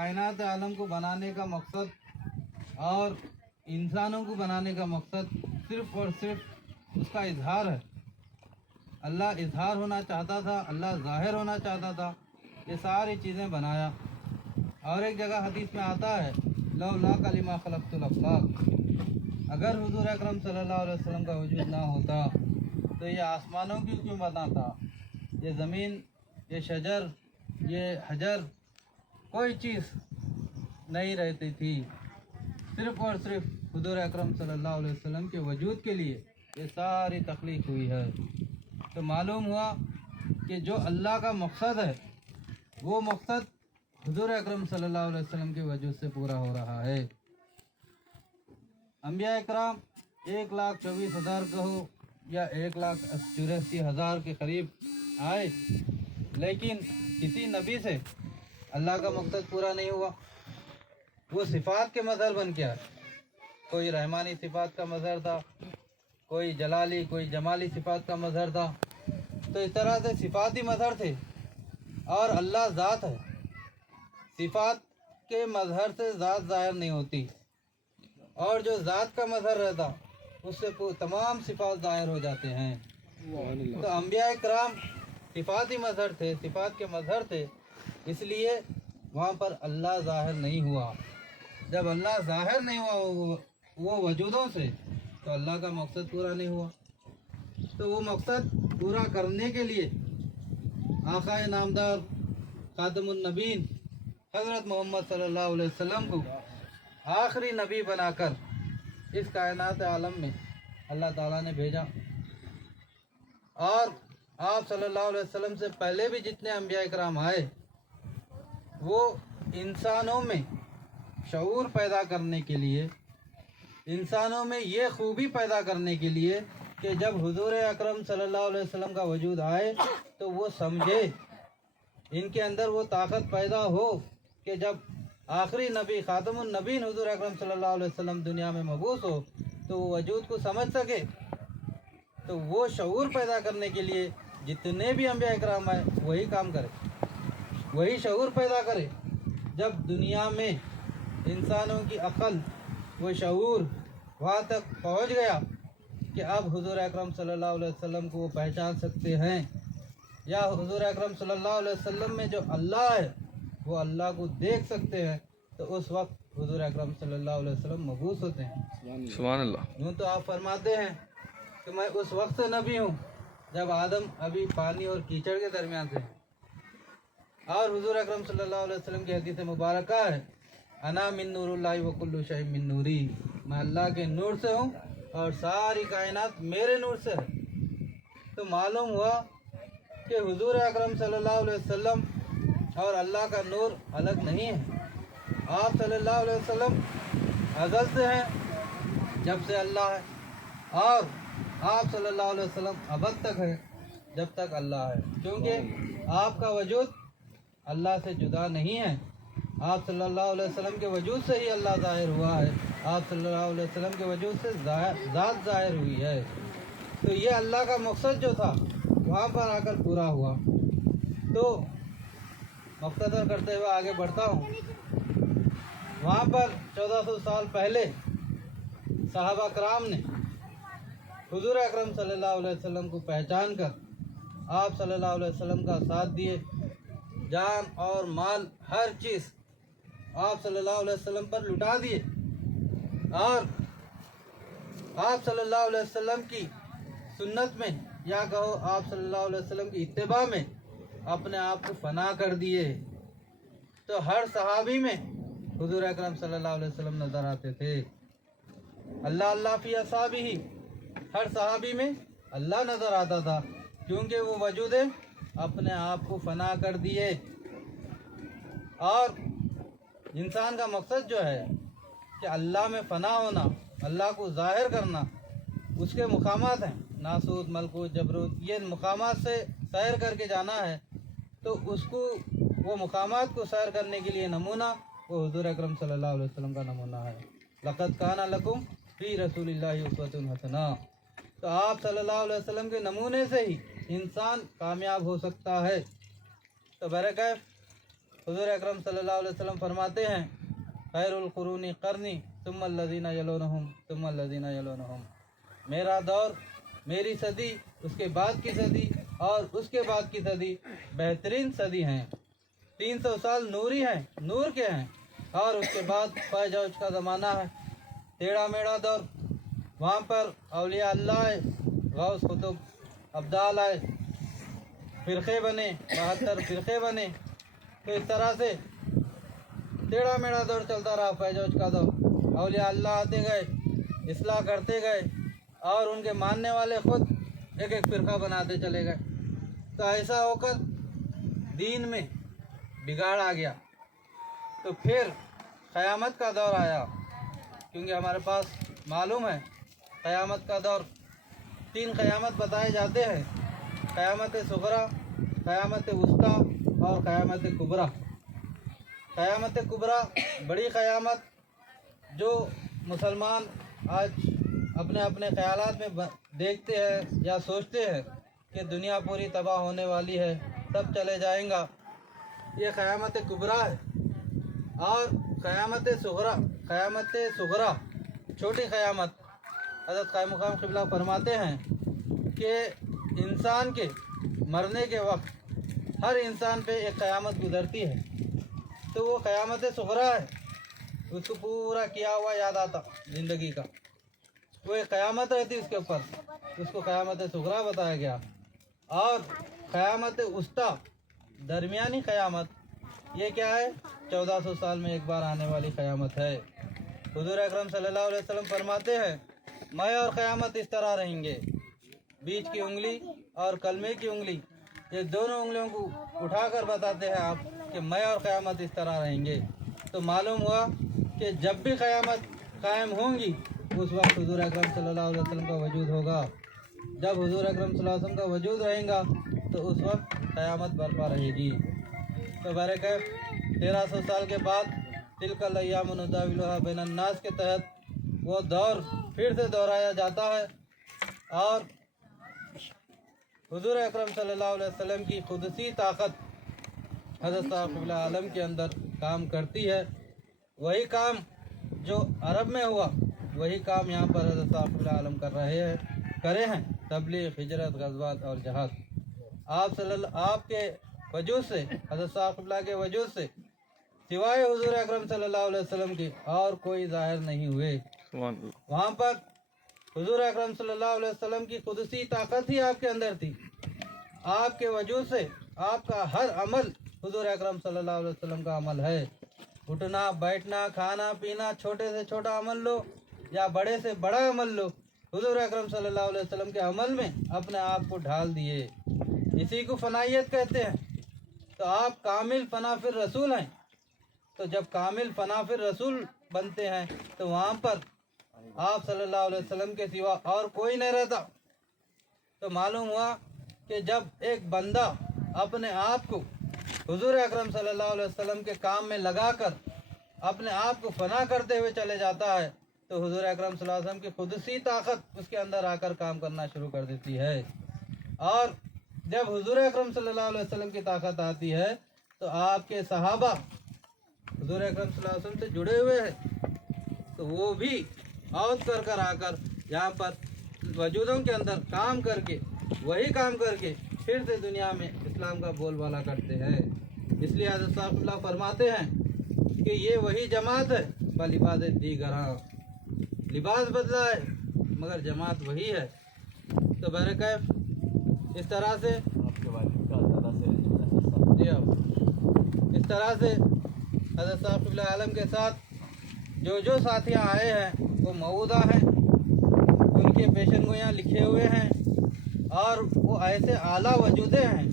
कायनात आलम को बनाने का मकसद और इंसानों को बनाने का मकसद सिर्फ़ और सिर्फ उसका इजहार है। अल्लाह इजहार होना चाहता था, अल्लाह ज़ाहिर होना चाहता था, ये सारी चीज़ें बनाया। और एक जगह हदीस में आता है, लौला कलिमा खलक़तुल अफ़लाक, अगर हुज़ूर अकरम सल्लल्लाहु अलैहि वसल्लम का वजूद ना होता तो ये आसमानों की क्यों बनाता, ये ज़मीन, ये शजर, ये हजर, कोई चीज़ नहीं रहती थी। सिर्फ़ और सिर्फ हुज़ूर अकरम सल्लल्लाहु अलैहि वसल्लम के वजूद के लिए ये सारी तख्लीक हुई है। तो मालूम हुआ कि जो अल्लाह का मकसद है वो मकसद हुज़ूर अकरम सल्लल्लाहु अलैहि वसल्लम के वजूद से पूरा हो रहा है। अंबिया इकराम 1,24,000 कहो या 1,84,000 के करीब आए, लेकिन किसी नबी से अल्लाह का मकसद पूरा नहीं हुआ। वो सिफ़ात के मज़हर बन के आए। कोई रहमानी सिफ़ात का मज़हर था, कोई जलाली, कोई जमाली सिफ़ात का मज़हर था। तो इस तरह से सिफ़ाती मज़हर थे। और अल्लाह ज़ात है, सिफ़ात के मज़हर से ज़ात ज़ाहिर नहीं होती, और जो ज़ात का मज़हर रहता उससे तमाम सिफ़ात ज़ाहिर हो जाते हैं। तो अंबिया इकराम सिफ़ाती मज़हर थे, सिफ़ात के मज़हर थे, इसलिए वहाँ पर अल्लाह ज़ाहिर नहीं हुआ। जब अल्लाह ज़ाहिर नहीं हुआ वो वजूदों से, तो अल्लाह का मकसद पूरा नहीं हुआ। तो वो मकसद पूरा करने के लिए आक़ाए नामदार ख़ातमुन नबीन हज़रत मोहम्मद सल्लल्लाहु अलैहि वसल्लम को आखिरी नबी बनाकर इस कायनात आलम में अल्लाह ताला ने भेजा। और आप सल्लल्लाहु अलैहि वसल्लम से पहले भी जितने अंबिया इकराम आए, वो इंसानों में शऊर पैदा करने के लिए, इंसानों में ये खूबी पैदा करने के लिए कि जब हुज़ूर अकरम सल्लल्लाहु अलैहि वसल्लम का वजूद आए तो वो समझे, इनके अंदर वो ताकत पैदा हो कि जब आखिरी नबी ख़ातमुन नबीन हुज़ूर अकरम सल्लल्लाहु अलैहि वसल्लम दुनिया में मबूस हो तो वो वजूद को समझ सके। तो वो शऊर पैदा करने के लिए जितने भी अंबिया इकराम आए वही काम करे, वही शऊर पैदा करे। जब दुनिया में इंसानों की अक़ल, वो शऊर वहाँ तक पहुँच गया कि अब हुज़ूर अकरम सल्लल्लाहु अलैहि वसल्लम को वो पहचान सकते हैं, या हुज़ूर अकरम सल्लल्लाहु अलैहि वसल्लम में जो अल्लाह है वो अल्लाह को देख सकते हैं, तो उस वक्त हुज़ूर अकरम सल्लल्लाहु अलैहि वसल्लम मबूस होते हैं। सुभान अल्लाह। यूँ तो आप फरमाते हैं कि मैं उस वक्त से नबी हूँ जब आदम अभी पानी और कीचड़ के दरमियान से हैं। और हुज़ूर अकरम सल्लल्लाहु अलैहि वसल्लम की हदीस मुबारक है, अना मिन नूरुल्लाहि व कुल्लु शै मिन नूरी, मैं अल्लाह के नूर से हूँ और सारी कायनात मेरे नूर से है। तो मालूम हुआ कि हुज़ूर अकरम सल्लल्लाहु अलैहि वसल्लम और अल्लाह का नूर अलग नहीं है। आप सल्लल्लाहु अलैहि वसल्लम अज़ल से हैं, जब से अल्लाह है, और आप सल्लल्लाहु अलैहि वसल्लम अबद तक है, जब तक अल्लाह है, क्योंकि आपका वजूद अल्लाह से जुदा नहीं है। आप सल्लल्लाहु अलैहि वसल्लम के वजूद से ही अल्लाह ज़ाहिर हुआ है, आप सल्लल्लाहु अलैहि वसल्लम के वजूद से ज़ात ज़ाहिर हुई है। तो ये अल्लाह का मकसद जो था वहाँ पर आकर पूरा हुआ। तो मुख्तसर करते हुए आगे बढ़ता हूँ। वहाँ पर 1400 साल पहले सहाबा कराम ने हुज़ूर अकरम सल्लल्लाहु अलैहि वसल्लम को पहचान कर आप सल्लल्लाहु अलैहि वसल्लम का साथ दिए, जान और माल हर चीज़ आप सल्लल्लाहु अलैहि वसल्लम पर लुटा दिए, और आप सल्लल्लाहु अलैहि वसल्लम की सुन्नत में, या कहो आप सल्लल्लाहु अलैहि वसल्लम की इत्तिबा में अपने आप को फना कर दिए। तो हर सहाबी में हुज़ूर अकरम सल्लल्लाहु अलैहि वसल्लम नज़र आते थे। अल्लाह अल्लाह फी असहाबिही, हर सहाबी में अल्लाह नज़र आता था, क्योंकि वो वजूद अपने आप को फना कर दिए। और इंसान का मकसद जो है कि अल्लाह में फ़ना होना, अल्लाह को ज़ाहिर करना, उसके मुकामात हैं नासूत, मलकूत, जबरूत, ये मुकामात से सैर करके जाना है। तो उसको, वो मुकामात को सैर करने के लिए नमूना वो हुज़ूर अकरम सल्लल्लाहु अलैहि वसल्लम का नमूना है। लक़द काना लकुम फ़ी रसूलिल्लाहि उस्वतुन हसना। तो आप सल्लल्लाहु अलैहि वसल्लम के नमूने से ही इंसान कामयाब हो सकता है। तो बरकैफ़ हुजूर अकरम सल्लल्लाहु अलैहि वसल्लम फरमाते हैं खैरुल कुरूनी करनी सुम्मल लज़ीना यलूनहुम सुम्मल लज़ीना यलूनहुम, मेरा दौर, मेरी सदी, उसके बाद की सदी और उसके बाद की सदी बेहतरीन सदी हैं। 300 साल नूरी हैं, नूर के हैं, और उसके बाद फैजौज का ज़माना है, टेढ़ा मेढ़ा दौर। वहाँ पर औलिया अल्लाह आए, गौस कुतुब अब्दाल आए, फ़िरक़े बने, 72 फ़िरक़े बने। तो इस तरह से टेढ़ा मेढ़ा दौर चलता रहा, फैजौज का दौर। औलिया अल्लाह आते गए, इस्लाह करते गए, और उनके मानने वाले खुद एक एक फ़िरक़ा बनाते चले गए। तो ऐसा होकर दीन में बिगाड़ आ गया। तो फिर क़यामत का दौर आया, क्योंकि हमारे पास मालूम है क़यामत का दौर 3 क़यामत बताए जाते हैं, क़यामत सुग़रा, क़यामत वुस्ता और क़यामत कुबरा। क़यामत कुबरा बड़ी क़यामत, जो मुसलमान आज अपने अपने ख़यालात में देखते हैं या सोचते हैं कि दुनिया पूरी तबाह होने वाली है, सब चले जाएंगा, ये क़यामत कुबरा है। और क़यामत सुग़रा छोटी क़यामत, हज़रत क़ाइम मक़ाम क़िबला फरमाते हैं कि इंसान के मरने के वक्त हर इंसान पे एक क़यामत गुज़रती है, तो वो क़यामत सुग़रा है। उसको पूरा किया हुआ याद आता ज़िंदगी का, वो एक क़यामत रहती उसके ऊपर, उसको क़यामत सुग़रा बताया गया। और क़यामत उस्ता दरमियानी क़यामत, ये क्या है? 1400 साल में एक बार आने वाली क़यामत है। हुज़ूर अकरम सल्लल्लाहु अलैहि वसल्लम फरमाते हैं मैं और क़यामत इस तरह रहेंगे, बीच की उंगली और कलमे की उंगली, ये दोनों उंगलियों को उठाकर बताते हैं आप कि मैं और क़यामत इस तरह रहेंगे। तो मालूम हुआ कि जब भी क़यामत कायम होंगी उस वक्त हुज़ूर अकरम सल्लल्लाहु अलैहि वसल्लम का वजूद होगा। जब हुज़ूर अकरम सल्लल्लाहु अलैहि वसल्लम का वजूद रहेगा तो उस वक्त क़यामत बरपा रहेगी। तो बरकत 1300 साल के बाद तिलकल अय्यामु नुदाविलुहा बैनन नास के तहत वो दौर फिर से दोहराया जाता है, और हुज़ूर अकरम सल्लल्लाहु अलैहि वसल्लम की क़ुदसी ताकत हज़रत साहिब आलम के अंदर काम करती है। वही काम जो अरब में हुआ, वही काम यहाँ पर हज़रत साहिब आलम करे हैं, तबलीग, हिजरत, गज़वात और जहाद। आपके वजूद से, हज़रत साहिब के वजूद से सिवाय हुज़ूर अकरम सल्लल्लाहु अलैहि वसल्लम के और कोई ज़ाहिर नहीं हुए। वहाँ पर हुज़ूर अकरम सल्लल्लाहु अलैहि वसल्लम की क़ुदसी ताकत ही आपके अंदर थी। आपके वजूद से आपका हर अमल हुज़ूर अकरम सल्लल्लाहु अलैहि वसल्लम का अमल है। उठना, बैठना, खाना पीना, छोटे से छोटा अमल लो या बड़े से बड़ा अमल लो, हुज़ूर अकरम सल्लल्लाहु अलैहि वसल्लम के अमल में अपने आप को ढाल दिए। इसी को फ़नाइयत कहते हैं। तो आप कामिल फ़नाफिर रसूल हैं। तो जब कामिल फ़नाफिर रसूल बनते हैं तो वहाँ पर आप सल्लल्लाहु अलैहि वसल्लम के सिवा और कोई नहीं रहता। तो मालूम हुआ कि जब एक बंदा अपने आप को हुज़ूर अकरम सल्लल्लाहु अलैहि वसल्लम के काम में लगाकर अपने आप को फ़ना करते हुए चले जाता है, तो हुज़ूर अकरम सल्लल्लाहु अलैहि वसल्लम की क़ुदसी ताकत उसके अंदर आकर काम करना शुरू कर देती है। और जब हुज़ूर अकरम सल्लल्लाहु अलैहि वसल्लम की ताकत आती है तो आपके सहाबा हुज़ूर अकरम सल्लल्लाहु अलैहि वसल्लम से जुड़े हुए हैं, तो वो भी औद कर आकर यहाँ पर वजूदों के अंदर काम करके, वही काम करके फिर से दुनिया में इस्लाम का बोलबाला करते हैं। इसलिए हज़रत साहिब फरमाते हैं कि ये वही जमात है बल इबादत दीगरां, लिबास बदला है मगर जमात वही है। तो बरकैफ इस तरह से इस तरह से हज़रत साहिब आलम के साथ जो साथियाँ आए हैं वो मौजूदा हैं, उनके पेशन गोयाँ लिखे हुए हैं, और वो ऐसे आला वजूदे हैं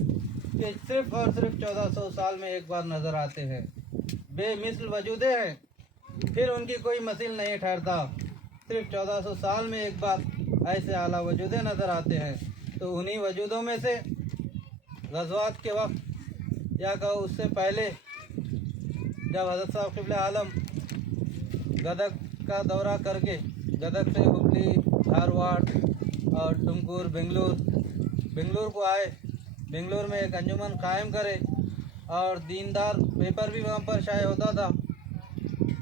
कि सिर्फ़ और सिर्फ 1400 साल में एक बार नज़र आते हैं। बेमिसल वजूदे हैं, फिर उनकी कोई मसील नहीं ठहरता। सिर्फ 1400 साल में एक बार ऐसे आला वजूदे नज़र आते हैं। तो उन्हीं वजूदों में से ग़ज़वात के वक्त या कहो उससे पहले, जब हज़रत साहब क़िबला आलम गदग का दौरा करके गदग से हुबली, धारवाड़ और टुमकुर, बेंगलुरु को आए, बेंगलुरु में एक अंजुमन कायम करे और दीनदार पेपर भी वहाँ पर शाये होता था।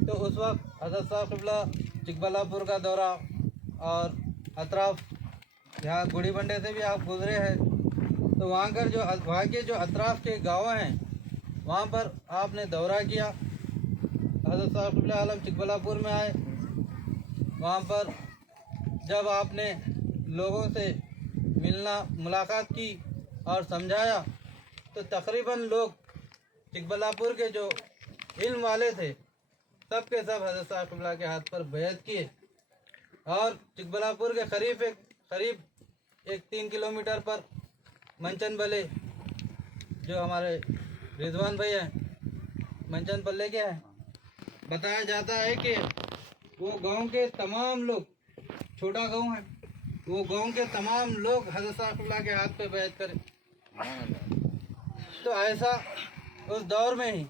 तो उस वक्त हज़रत साहब क़िबला चिकबल्लापुर का दौरा और अतराफ़ यहाँ गुड़ी बंडे से भी आप गुज़रे हैं, तो वहाँ के जो अतराफ़ के गाँव हैं वहाँ पर आपने दौरा किया। हज़रत साहब क़िबला आलम चिकबल्लापुर में आए, वहाँ पर जब आपने लोगों से मुलाकात की और समझाया, तो तकरीबन लोग चिकबल्लापुर के जो इल्म वाले थे सब के सब हज़रत साहब क़िबला के हाथ पर बैत किए। और चिकबल्लापुर के करीब 3 किलोमीटर पर मंचन बले, जो हमारे रिजवान भाई हैं, मंचन पल्ले के हैं, बताया जाता है कि वो गांव के तमाम लोग, छोटा गांव है, वो गांव के तमाम लोग हज़रत साहब क़िबला के हाथ पे बैत करें। तो ऐसा उस दौर में ही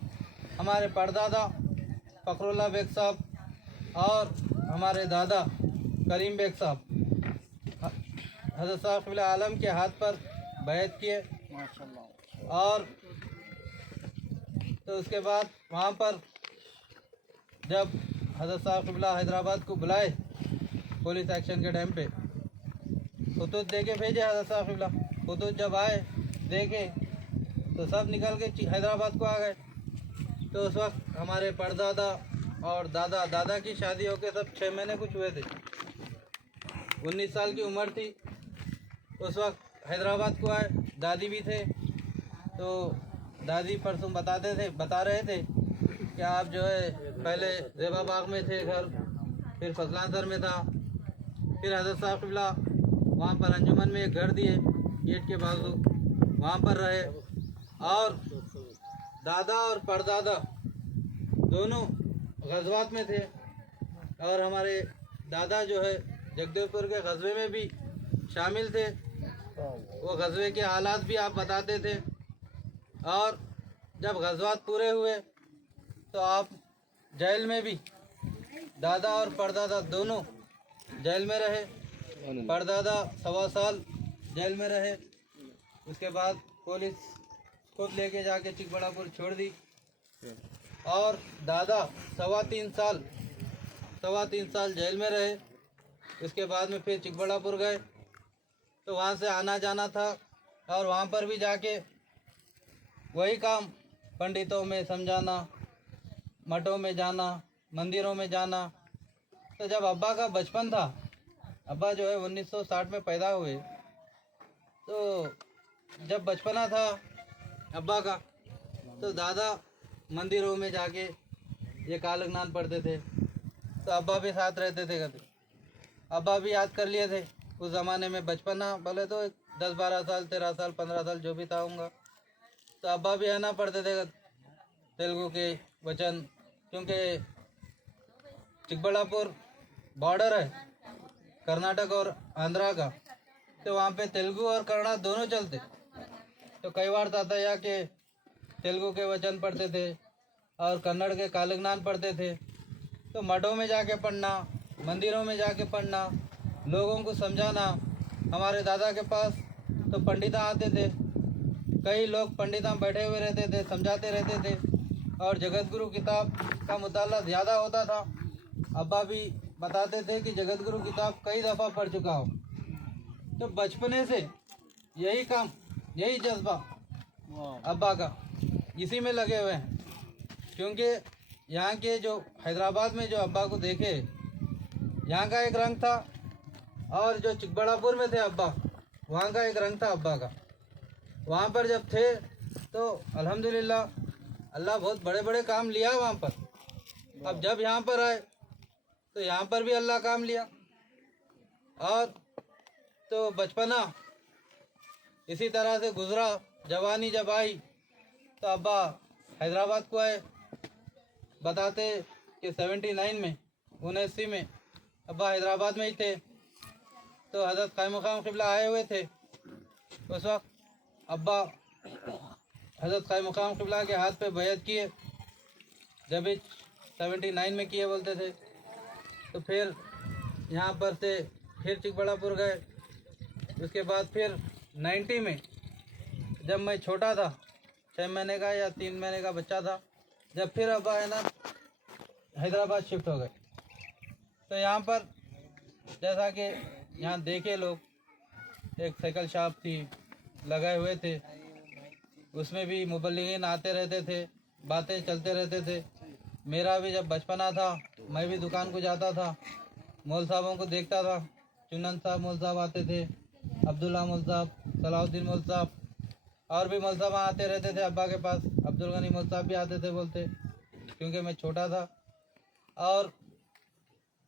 हमारे परदादा फ़खरुल्लाह बेग साहब और हमारे दादा करीम बेग साहब हज़रत साहब क़िबला आलम के हाथ पर बैत किए। और तो उसके बाद वहाँ पर जब हज़रत साहब क़िबला हैदराबाद को बुलाए पुलिस एक्शन के टाइम पे, खतूत दे के भेजे हज़रत साहब क़िबला। खतूत जब आए देखे तो सब निकल के हैदराबाद को आ गए। तो उस वक्त हमारे परदादा और दादा की शादी होके सब 6 महीने कुछ हुए थे। 19 साल की उम्र थी। उस वक्त हैदराबाद को आए, दादी भी थे। तो दादी परसों बता रहे थे कि आप जो है पहले ज़ेबा बाग में थे घर, फिर फजलांसर में था, फिर हज़रत साहब क़िबला वहाँ पर अंजुमन में एक घर दिए गेट के बाजू, वहाँ पर रहे। और दादा और परदादा दोनों गज़वात में थे। और हमारे दादा जो है जगदेवपुर के गज़वे में भी शामिल थे। वो गज़वे के हालात भी आप बताते थे। और जब गज़वात पूरे हुए तो आप जेल में भी, दादा और परदादा दोनों जेल में रहे। परदादा 1.25 साल जेल में रहे। उसके बाद पुलिस खुद लेके जाके चिकबल्लापुर छोड़ दी। और दादा 3.5 साल जेल में रहे। उसके बाद में फिर चिकबल्लापुर गए, तो वहाँ से आना जाना था। और वहाँ पर भी जाके वही काम, पंडितों में समझाना, मठों में जाना, मंदिरों में जाना। तो जब अब्बा का बचपन था, अब्बा जो है 1960 में पैदा हुए, तो जब बचपना था अब्बा का, तो दादा मंदिरों में जाके ये कालगनान पढ़ते थे। तो अब्बा भी साथ रहते थे। कभी अब्बा भी याद कर लिए थे उस ज़माने में बचपना, भले तो 10-12 साल, 13 साल, 15 साल जो भी था होगा। तो अब्बा भी है ना पढ़ते थे तेलुगु के वचन, क्योंकि चिकबल्लापुर बॉर्डर है कर्नाटक और आंध्रा का, तो वहाँ पे तेलुगु और कन्नड़ा दोनों चलते। तो कई बार था या कि तेलुगु के वचन पढ़ते थे और कन्नड़ के कालगनान पढ़ते थे। तो मठों में जाके पढ़ना, मंदिरों में जाके पढ़ना, लोगों को समझाना। हमारे दादा के पास तो पंडिता आते थे, कई लोग पंडिता बैठे हुए रहते थे, समझाते रहते थे। और जगत गुरु किताब का मुताला ज़्यादा होता था। अब्बा भी बताते थे कि जगत गुरु किताब कई दफ़ा पढ़ चुका हो। तो बचपने से यही काम, यही जज्बा अब्बा का, इसी में लगे हुए हैं। क्योंकि यहाँ के जो हैदराबाद में जो अब्बा को देखे, यहाँ का एक रंग था, और जो चिकबल्लापुर में थे अब्बा, वहाँ का एक रंग था अब्बा का। वहाँ पर जब थे तो अल्हम्दुलिल्लाह अल्लाह बहुत बड़े बड़े काम लिया वहाँ पर। अब जब यहाँ पर आए तो यहाँ पर भी अल्लाह काम लिया। और तो बचपना इसी तरह से गुज़रा। जवानी जब आई तो अब्बा हैदराबाद को आए। बताते कि 79 में, 79 में अब्बा हैदराबाद में ही थे। तो हज़रत क़ाइमुक़ाम क़िबला आए हुए थे। उस वक्त अब्बा हज़रत क़ाइमुक़ाम क़िबला के हाथ पे बैत किए। जब 79 में किए बोलते थे। तो फिर यहाँ पर से फिर चिकबल्लापुर गए। उसके बाद फिर 90 में, जब मैं छोटा था, 6 महीने का या 3 महीने का बच्चा था, जब फिर अब्बा है ना हैदराबाद शिफ्ट हो गए, तो यहाँ पर जैसा कि यहाँ देखे लोग एक साइकिल शॉप थी, लगाए हुए थे, उसमें भी मुबल्लिगीन आते रहते थे, बातें चलते रहते थे। मेरा भी जब बचपना था मैं भी दुकान को जाता था, मौल साहबों को देखता था, चुनन साहब मौल साहब आते थे, अब्दुल्ला मौल साहब, सलाउद्दीन मौल साहब, और भी मौल साहब आते रहते थे अब्बा के पास। अब्दुल गनी मौल साहब भी आते थे बोलते, क्योंकि मैं छोटा था। और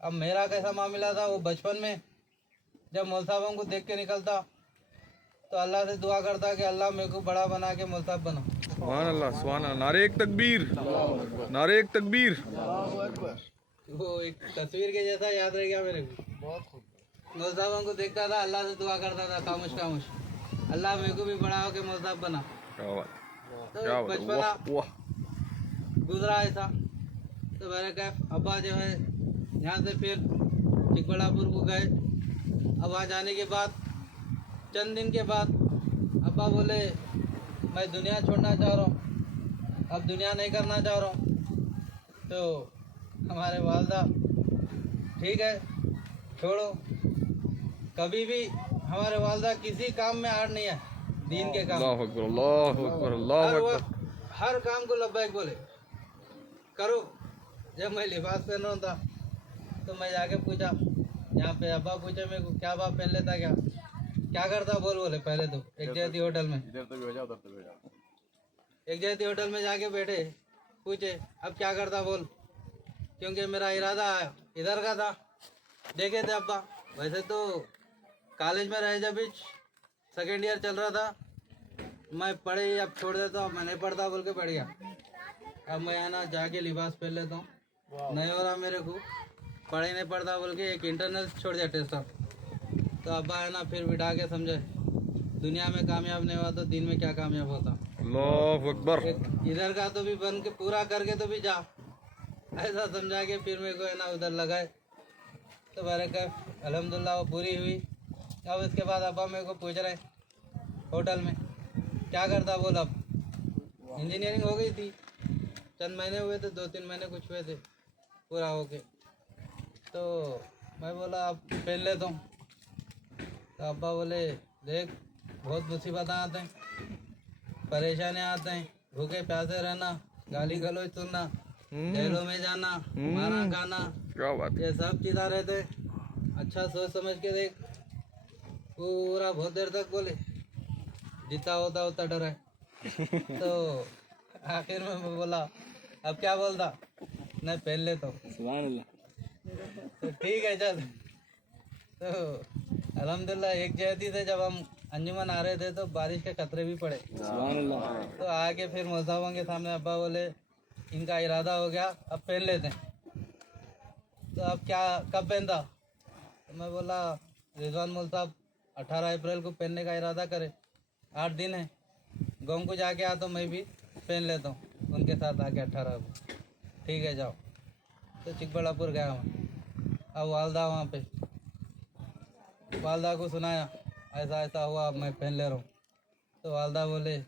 अब मेरा कैसा मामला था वो बचपन में, जब मौल साहबों को देख के निकलता तो अल्लाह से दुआ करता कि अल्लाह मेरे को बड़ा बना के मौल साहब बना। सुभान अल्लाह, सुभान अल्लाह, नारे एक तकबीर, नारे एक तकबीर। वो एक तस्वीर के जैसा याद रह गया मेरे को। मौल साहबों को देखता था, अल्लाह से दुआ करता था खामोश खामोश, अल्लाह मेरे को भी बड़ा हो के मौल साहब बना। क्या बात, तो क्या बात, बचपना वाह वाह। गुजरा ऐसा। तो मेरे कहा अब्बा जो है यहाँ से फिर चिकबड़ापुर को गए। अब वहाँ जाने के बाद चंद दिन के बाद अब्बा बोले मैं दुनिया छोड़ना चाह रहा हूँ, अब दुनिया नहीं करना चाह रहा हूँ। तो हमारे वालदा ठीक है छोड़ो। कभी भी हमारे वालदा किसी काम में हार नहीं है, दीन के काम। अल्लाह अकबर, अल्लाह अकबर, अल्लाह हर अकबर। वक्त हर काम को लब्बैक बोले करो। जब मैं लिबास पहन रहा था तो मैं जाके पूछा यहाँ पे, अब्बा पूछे मेरे को क्या बाप पहन लेता, क्या करता बोल। बोले पहले तो एक जैती होटल में, एक जैती होटल में जाके बैठे, पूछे अब क्या करता बोल, क्योंकि मेरा इरादा इधर का था। देखे थे अब्बा, वैसे तो कॉलेज में रहे, जब सेकेंड ईयर चल रहा था, मैं पढ़े अब छोड़ देता हूँ, मैं नहीं पढ़ता बोल के पढ़ गया। अब मैं है ना जाके लिबास पहन लेता हूँ, नहीं हो रहा मेरे को, पढ़े नहीं पढ़ता बोल के एक इंटरनल छोड़ दिया टेस्ट ऑफ। तो अब्बा है ना फिर बिठा के समझे, दुनिया में कामयाब नहीं हुआ तो दिन में क्या कामयाब होता। अल्लाह अकबर। इधर का तो भी बन के पूरा करके तो भी जा, ऐसा समझा के फिर मेरे को है ना उधर लगाए। तो मेरे कहा अल्हम्दुलिल्लाह वो पूरी हुई। अब इसके बाद अब्बा मेरे को पूछ रहे होटल में क्या करता बोल। अब इंजीनियरिंग हो गई थी, चंद महीने हुए थे, 2-3 महीने कुछ हुए थे पूरा होके। तो मैं बोला अब पहन लेता हूँ। तो अब्बा बोले देख बहुत मुसीबत आते हैं, परेशानियाँ आते हैं, भूखे प्यासे रहना, गाली गलौज सुनना, जेलों में जाना, मारा खाना, क्या बात, ये सब चीज़ा रहते। अच्छा सोच समझ के देख। पूरा बहुत देर तक बोले, जितना होता उतना डर है। तो आखिर में मैं बोला अब क्या बोलता, नहीं पहन लेता हूँ। सुभान अल्लाह। तो ठीक है चल। तो अल्हम्दुलिल्लाह एक जयती से जब हम अंजुमन आ रहे थे तो बारिश के खतरे भी पड़े। सुभान अल्लाह। तो आके फिर मौसाबों के सामने अब्बा बोले इनका इरादा हो गया, अब पहन लेते हैं। तो अब क्या कब पहनता। तो मैं बोला रिजवान मौल साहब 18 अप्रैल को पहनने का इरादा करे, 8 दिन है, गाँव को जाके आ तो मैं भी पहन लेता हूँ उनके साथ आके 18 को। ठीक है जाओ। तो चिकबड़ापुर गया मैं। अब वालदा वहाँ पे, वालदा को सुनाया ऐसा ऐसा हुआ, अब मैं पहन ले रहा हूँ। तो वालदा बोले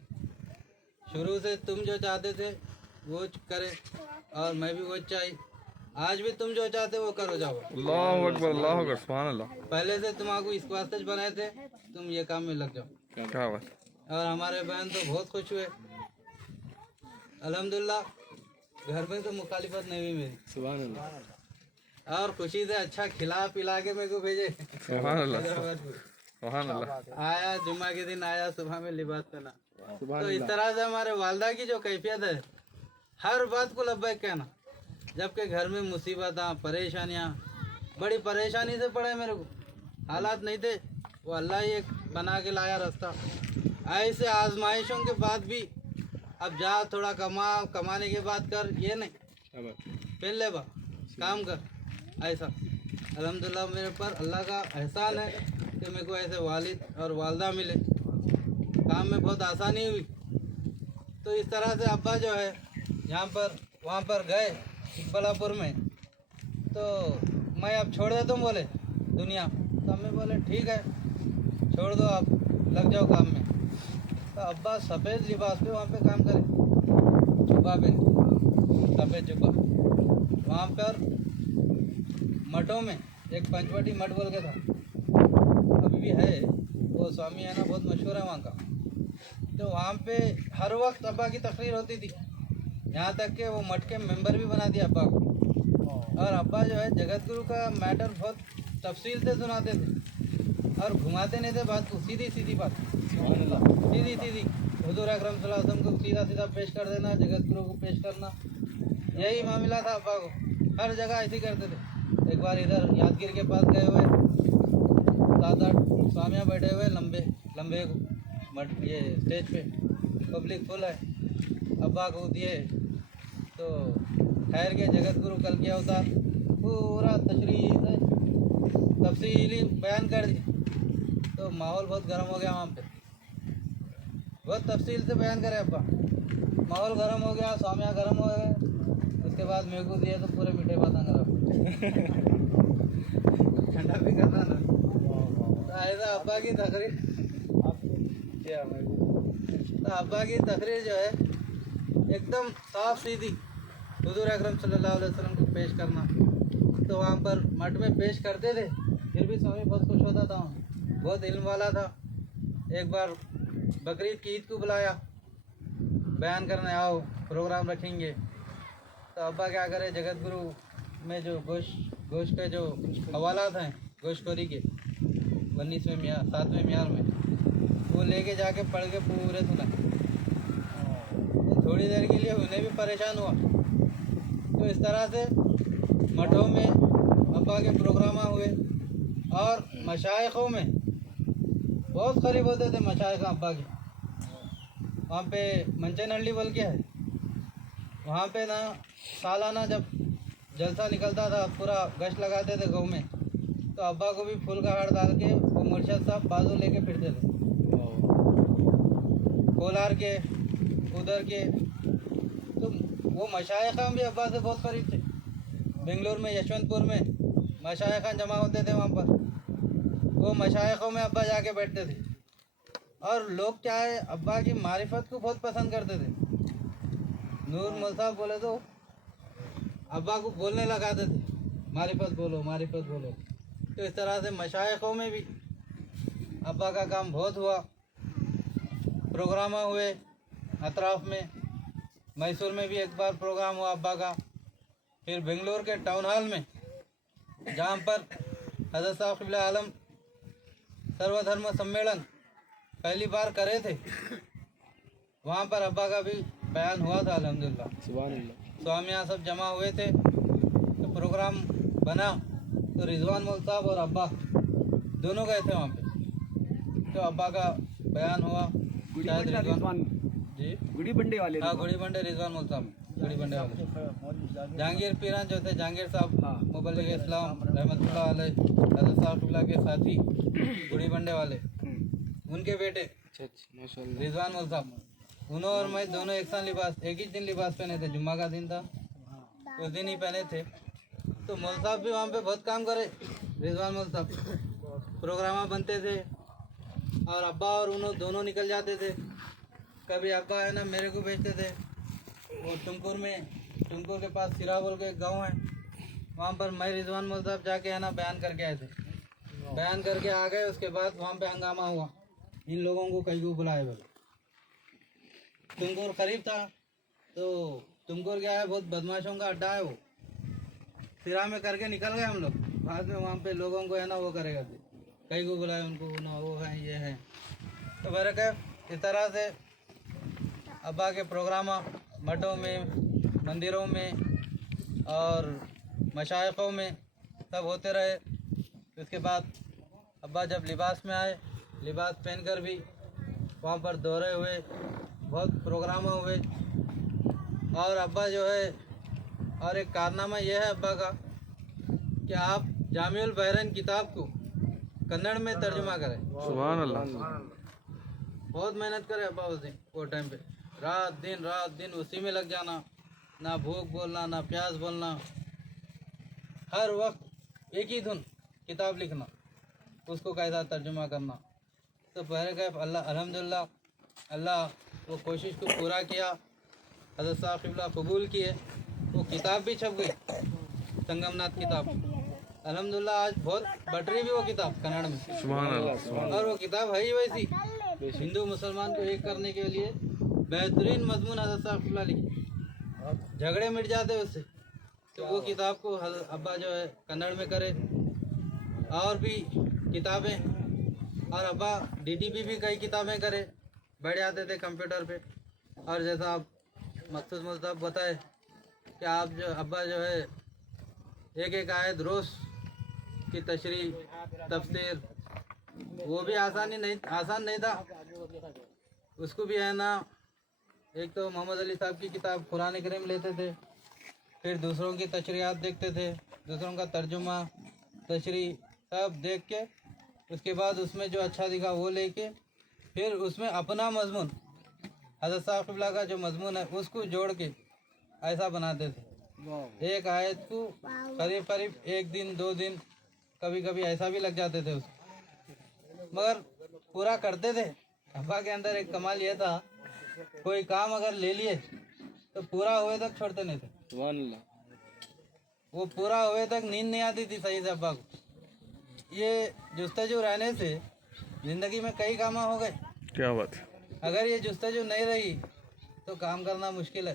शुरू से तुम जो चाहते थे वो करे और मैं भी वो चाहिए, आज भी तुम जो चाहते वो करो जाओ। अल्लाह अकबर, अल्लाह अकबर, सुभान अल्लाह। पहले से तुम्हारा इस वास्ते बनाए थे, तुम ये काम में लग जाओ। क्या बात, और हमारे बहन तो बहुत खुश हुए अल्हम्दुलिल्लाह। घर में तो मुखालिफत नहीं हुई मेरी, सुभान अल्लाह। और खुशी से अच्छा खिला पिला के मेरे को भेजे सुभान अल्लाह, हैदराबाद को। सुभान अल्लाह। आया जुम्मा के दिन आया, सुबह में लिबास पहना। सुभान तो इस तरह से हमारे वालदा की जो कैफियत है, हर बात को लब्बैक कहना। जबकि घर में मुसीबत परेशानियाँ, बड़ी परेशानी से पड़े मेरे को, हालात नहीं थे, वो अल्लाह ही एक बना के लाया रास्ता। ऐसे आजमाइशों के बाद भी अब जा थोड़ा कमाने के बाद कर, ये नहीं क्या बात। पहन ले बा काम कर ऐसा। अल्हम्दुलिल्लाह मेरे पर अल्लाह का एहसान है कि मेरे को ऐसे वालिद और वालदा मिले, काम में बहुत आसानी हुई। तो इस तरह से अब्बा जो है यहाँ पर वहाँ पर गए चिकबड़ापुर में। तो मैं अब छोड़ देता हूँ बोले दुनिया। तो हमें बोले ठीक है छोड़ दो, आप लग जाओ काम में। तो अब्बा सफ़ेद लिबास पे वहाँ पे काम करे, जुब्बा पे। सफ़ेद जुब्बा। वहाँ पर मठों में एक पंचवटी मठ बोल के था, अभी भी है, वो स्वामी है ना, बहुत मशहूर है वहाँ का। तो वहाँ पे हर वक्त अब्बा की तकरीर होती थी, यहाँ तक कि वो मठ के मेंबर भी बना दिया अब्बा को। और अब्बा जो है जगत गुरु का मैटर बहुत तफसील से सुनाते थे और घुमाते नहीं थे बात को, सीधी सीधी बात, सीधी सीधी हुजूर अकरम सल्लल्लाहु अलैहि वसल्लम को सीधा सीधा पेश कर देना, जगत गुरु को पेश करना, यही मामला था अब्बा को। हर जगह ऐसे करते थे। एक बार इधर यादगिर के पास गए हुए, 7-8 स्वामियाँ बैठे हुए लंबे लंबे मठ ये स्टेज पे, पब्लिक फुल है। अब्बा को दिए तो ठहर के जगत गुरु कल क्या होता पूरा तशरीह से तफसीली बयान कर दी। तो माहौल बहुत गर्म हो गया वहाँ पे, बहुत तफसील से बयान करे अब्बा, माहौल गर्म हो गया, स्वामियाँ गर्म हो गए। उसके बाद मेरे को दिए तो पूरे मीठे बातें करा, ठंडा भी करना ना। तो ऐसा अब्बा की तकरीर, तो अब्बा की तकरीर जो है एकदम साफ सीधी, हुजूर अकरम सल्लल्लाहु अलैहि वसल्लम को पेश करना। तो वहाँ पर मठ में पेश करते थे, फिर भी स्वामी बहुत खुश होता था, बहुत इल्म वाला था। एक बार बकरीद की ईद को बुलाया, बयान करने आओ, प्रोग्राम रखेंगे। तो अब्बा क्या करे, जगत गुरु में जो गोश्त के जो हवालात हैं गोश्तखोरी के 19वें मियार 7वें मियार में, वो लेके जाके पढ़ के पूरे सुनाए। तो थोड़ी देर के लिए उन्हें भी परेशान हुआ। तो इस तरह से मठों में अब्बा के प्रोग्राम हुए और मशाइखों में बहुत करीब होते थे मशाइख अब्बा के। वहाँ पे मंचनहल्ली बोल के है, वहाँ पे ना सालाना जब जलसा निकलता था पूरा गश्त लगाते थे गाँव में, तो अब्बा को भी फूल का हार डाल के वो मुर्शद साहब बाजू लेके फिरते थे, कोलार के उधर के। तो वो मशाइखां भी अब्बा से बहुत करीब थे। बेंगलोर में यशवंतपुर में मशाइखां जमा होते थे, वहाँ पर वो मशाइखों में अब्बा जाके बैठते थे। और लोग क्या है, अब्बा की मारिफत को बहुत पसंद करते थे। नूर मौल साहब बोले तो अब्बा को बोलने लगाते थे, मारिफत बोलो मारिफत बोलो। तो इस तरह से मशाइखों में भी अब्बा का काम बहुत हुआ। प्रोग्राम हुए अतराफ में, मैसूर में भी एक बार प्रोग्राम हुआ अब्बा का। फिर बेंगलोर के टाउन हॉल में, जहाँ पर हज़रत साहब क़िबला आलम सर्वधर्म सम्मेलन पहली बार करे थे, वहाँ पर अब्बा का भी बयान हुआ था अल्हम्दुलिल्लाह। सुभान अल्लाह। स्वामियाँ सब जमा हुए थे, तो प्रोग्राम बना। तो रिजवान मौल साहब और अब्बा दोनों गए थे वहाँ पे। तो अब्बा का बयान हुआ, शायद रिजवान जी गुड़ी बंडे वाले, हाँ गुड़ी बंडे रिजवान मौल साहब, गुड़ी बंडे वाले। जहांगीर पीरान जो थे, जहांगीर साहब मुबल्लिग इस्लाम रहमतुल्लाह अलैह, हज़रत साहब क़िबला के साथी गुड़ी बंडे वाले, उनके बेटे माशाल्लाह। रिजवान मौल साहब, उन्होंने और मैं दोनों एक साथ लिबास, एक ही दिन लिबास पहने थे, जुम्मा का दिन था, उस दिन ही पहने थे। तो मौल साहब भी वहाँ पे बहुत काम करे, रिजवान मौल साहब। प्रोग्राम बनते थे और अब्बा और उन्होंने दोनों निकल जाते थे। कभी अब्बा है ना मेरे को भेजते थे, वो टुमकुर के पास सिरा बोल के एक गाँव है, वहाँ पर मैं रिजवान मौल साहब जाके है ना बयान करके आए थे। बयान करके आ गए, उसके बाद वहाँ पे हंगामा हुआ, इन लोगों को कहीं को बुलाए बोले। टुमकुर करीब था, तो टुमकुर क्या है, बहुत बदमाशों का अड्डा है वो। सिरा में करके निकल गए हम लोग, बाद में वहाँ पे लोगों को है ना वो करेगा, कहीं को बुलाए उनको ना, वो है ये है। तो बरकत इस तरह से अब्बा के प्रोग्राम मठों में, मंदिरों में और मशाइखों में सब होते रहे। उसके बाद अब्बा जब लिबास में आए, लिबास पहनकर भी वहाँ पर दौरे हुए, बहुत प्रोग्राम हुए। और अब्बा जो है, और एक कारनामा यह है अब्बा का कि आप जामिउल बहरैन किताब को कन्नड़ में तर्जुमा करें। सुभान अल्लाह। बहुत मेहनत करे अब्बा उस दिन, वो टाइम पे रात दिन उसी में लग जाना, ना भूख बोलना ना प्यास बोलना, हर वक्त एक ही धुन किताब लिखना, उसको कैसा तर्जुमा करना। तो पहले कैफ अल्लाह अल्हम्दुलिल्लाह अल्लाह वो कोशिश को पूरा किया, हज़रत साहब क़िबला कबूल किए वो किताब भी छप गई, संगमनाथ किताब। अल्हम्दुलिल्लाह आज बहुत बढ़ रही भी वो किताब कन्नड़ में। सुभान अल्लाह, सुभान और वो किताब है ही वैसी, हिंदू मुसलमान को एक करने के लिए बेहतरीन मजमून हज़रत साहब क़िबला लिखे, झगड़े मिट जाते उससे। तो वो किताब को अब्बा जो है कन्नड़ में करे, और भी किताबें, और अब्बा DTP भी कई किताबें करे, बैठ जाते थे कंप्यूटर पे। और जैसा आप मकसूद मुल्ताब बताए कि आप जो अब्बा जो है एक एक आयत रोज़ की तशरीह तफसीर, वो भी आसान नहीं था। उसको भी है ना, एक तो मोहम्मद अली साहब की किताब कुरान करीम लेते थे, फिर दूसरों की तशरीहात देखते थे, दूसरों का तर्जुमा तशरीह सब देख के, उसके बाद उसमें जो अच्छा दिखा वो लेके, फिर उसमें अपना मजमून हज़रत साहब क़िबला का जो मजमून है उसको जोड़ के ऐसा बनाते थे। एक आयत को करीब करीब 1 दिन 2 दिन कभी कभी ऐसा भी लग जाते थे उसको, मगर पूरा करते थे। अब्बा के अंदर एक कमाल ये था, कोई काम अगर ले लिए तो पूरा हुए तक छोड़ते नहीं थे। सुभान अल्लाह। वो पूरा हुए तक नींद नहीं आती थी सही से अब्बा को। ये जुस्तजू रहने से ज़िंदगी में कई काम हो गए। क्या बात है। अगर ये जुस्तजू नहीं रही तो काम करना मुश्किल है।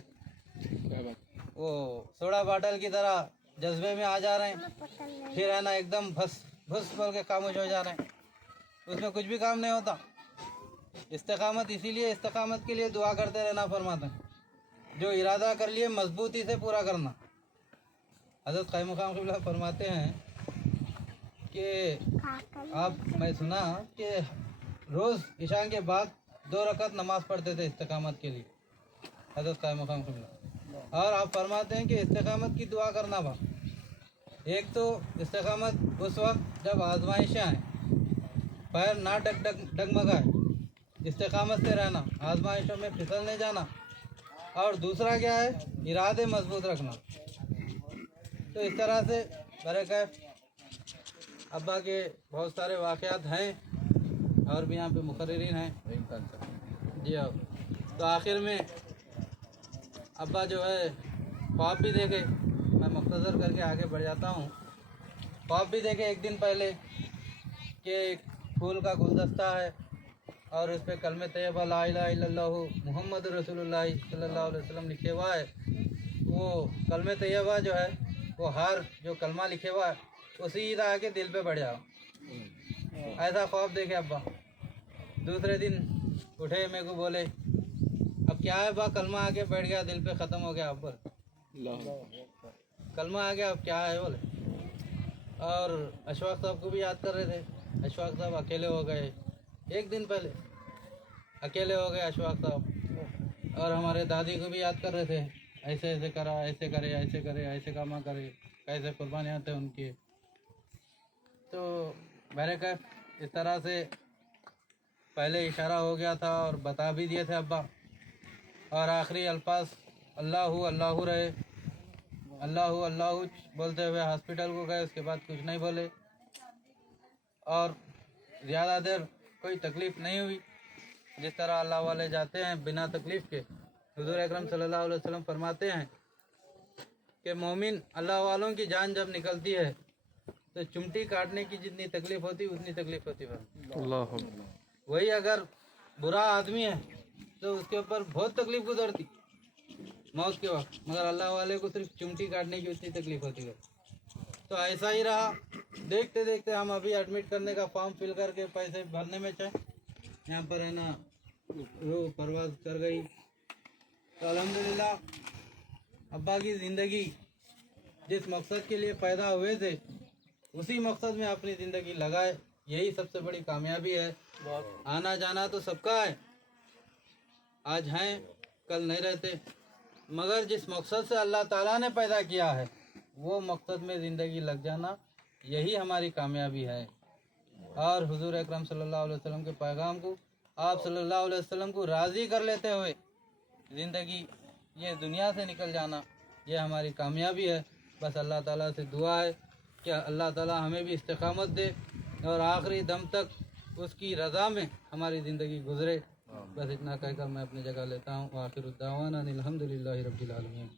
क्या बात। वो सोडा बाटल की तरह जज्बे में आ जा रहे हैं, फिर है ना एकदम भस भस बोल के खामोश हो जा रहे हैं, उसमें कुछ भी काम नहीं होता। इस्तिकामत, इसीलिए इस्तिकामत के लिए दुआ करते रहना फरमाते हैं, जो इरादा कर लिए मजबूती से पूरा करना। हज़रत क़ाइम मक़ाम क़िबला फरमाते हैं कि मैं सुना कि रोज़ इशा के बाद 2 रकात नमाज पढ़ते थे इस्तिकामत के लिए हज़रत क़ाइम मक़ाम क़िबला। और आप फरमाते हैं कि इस्तिकामत की दुआ करना बा। एक तो इस्तिकामत उस वक्त जब आजमाइशें आएँ, पैर ना डगमगाए, इस्तिकामत से रहना, आजमाइशों में फिसल नहीं जाना। और दूसरा क्या है, इरादे मजबूत रखना। तो इस तरह से बरकत अब्बा के बहुत सारे वाक़यात हैं, और भी यहाँ पे मुकर्रिरीन हैं जी। अब तो आखिर में अब्बा जो है ख्वाब भी देखे, मैं मुख्तसर करके आगे बढ़ जाता हूँ। ख्वाब भी देखे एक दिन पहले कि एक फूल का गुलदस्ता है और उस पर कलमे तैयबा ला इलाहा इल्लल्लाहु मुहम्मद रसूलुल्लाह सल्लल्लाहु अलैहि वसल्लम लिखे हुआ है। वो कलमे तैयबा जो है, वो हर जो कलमा लिखे हुआ है वो सीधा आके दिल पे बढ़ जाओ, ऐसा ख्वाब देखे अब्बा। दूसरे दिन उठे, मेरे को बोले अब क्या है बा, कलमा आके बैठ गया दिल पे, ख़त्म हो गया अब्बा, कलमा आ गया, अब क्या है बोले। और अशफाक साहब को भी याद कर रहे थे, अशफाक साहब अकेले हो गए, एक दिन पहले अकेले हो गए अशफाक साहब। और हमारे दादी को भी याद कर रहे थे, ऐसे ऐसे करा, ऐसे करे, ऐसे करे, ऐसे कामा करे, कैसे कुर्बानियाँ थे उनकी। तो मेरे का इस तरह से पहले इशारा हो गया था और बता भी दिए थे अब्बा। और आखिरी अल्फाज अल्लाहु अल्लाहु रहे, अल्लाहु अल्लाहु बोलते हुए हॉस्पिटल को गए, उसके बाद कुछ नहीं बोले और ज़्यादा देर कोई तकलीफ़ नहीं हुई। जिस तरह अल्लाह वाले जाते हैं बिना तकलीफ़ के, हुज़ूर अकरम सल्लल्लाहु अलैहि वसल्लम फरमाते हैं कि मोमिन अल्लाह वालों की जान जब निकलती है तो चिमटी काटने की जितनी तकलीफ़ होती उतनी तकलीफ़ होती है। अल्लाह। वही अगर बुरा आदमी है तो उसके ऊपर बहुत तकलीफ़ गुजरती मौत के वक्त, मगर अल्लाह वाले को सिर्फ चिमटी काटने की उतनी तकलीफ़ होती है। तो ऐसा ही रहा, देखते देखते हम अभी एडमिट करने का फॉर्म फिल करके पैसे भरने में चाहे यहाँ पर है ना रूह परवाज़ कर गई। तो अल्हम्दुलिल्लाह अब्बा की ज़िंदगी जिस मकसद के लिए पैदा हुए थे उसी मकसद में अपनी ज़िंदगी लगाए, यही सबसे बड़ी कामयाबी है। आना जाना तो सबका है, आज हैं कल नहीं रहते, मगर जिस मकसद से अल्लाह ताला ने पैदा किया है वो मकसद में ज़िंदगी लग जाना, यही हमारी कामयाबी है। और हुजूर अकरम सल्लल्लाहु अलैहि वसल्लम के पैगाम को, आप सल्लल्लाहु अलैहि वसल्लम को राज़ी कर लेते हुए ज़िंदगी ये दुनिया से निकल जाना, ये हमारी कामयाबी है। बस अल्लाह ताला से दुआ है कि अल्लाह ताला हमें भी इस्तिकामत दे और आखिरी दम तक उसकी रज़ा में हमारी ज़िंदगी गुज़रे। बस इतना कहकर मैं अपनी जगह लेता हूँ। आखिर दावाना अनिल हम्दुलिल्लाहि रब्बिल आलमीन।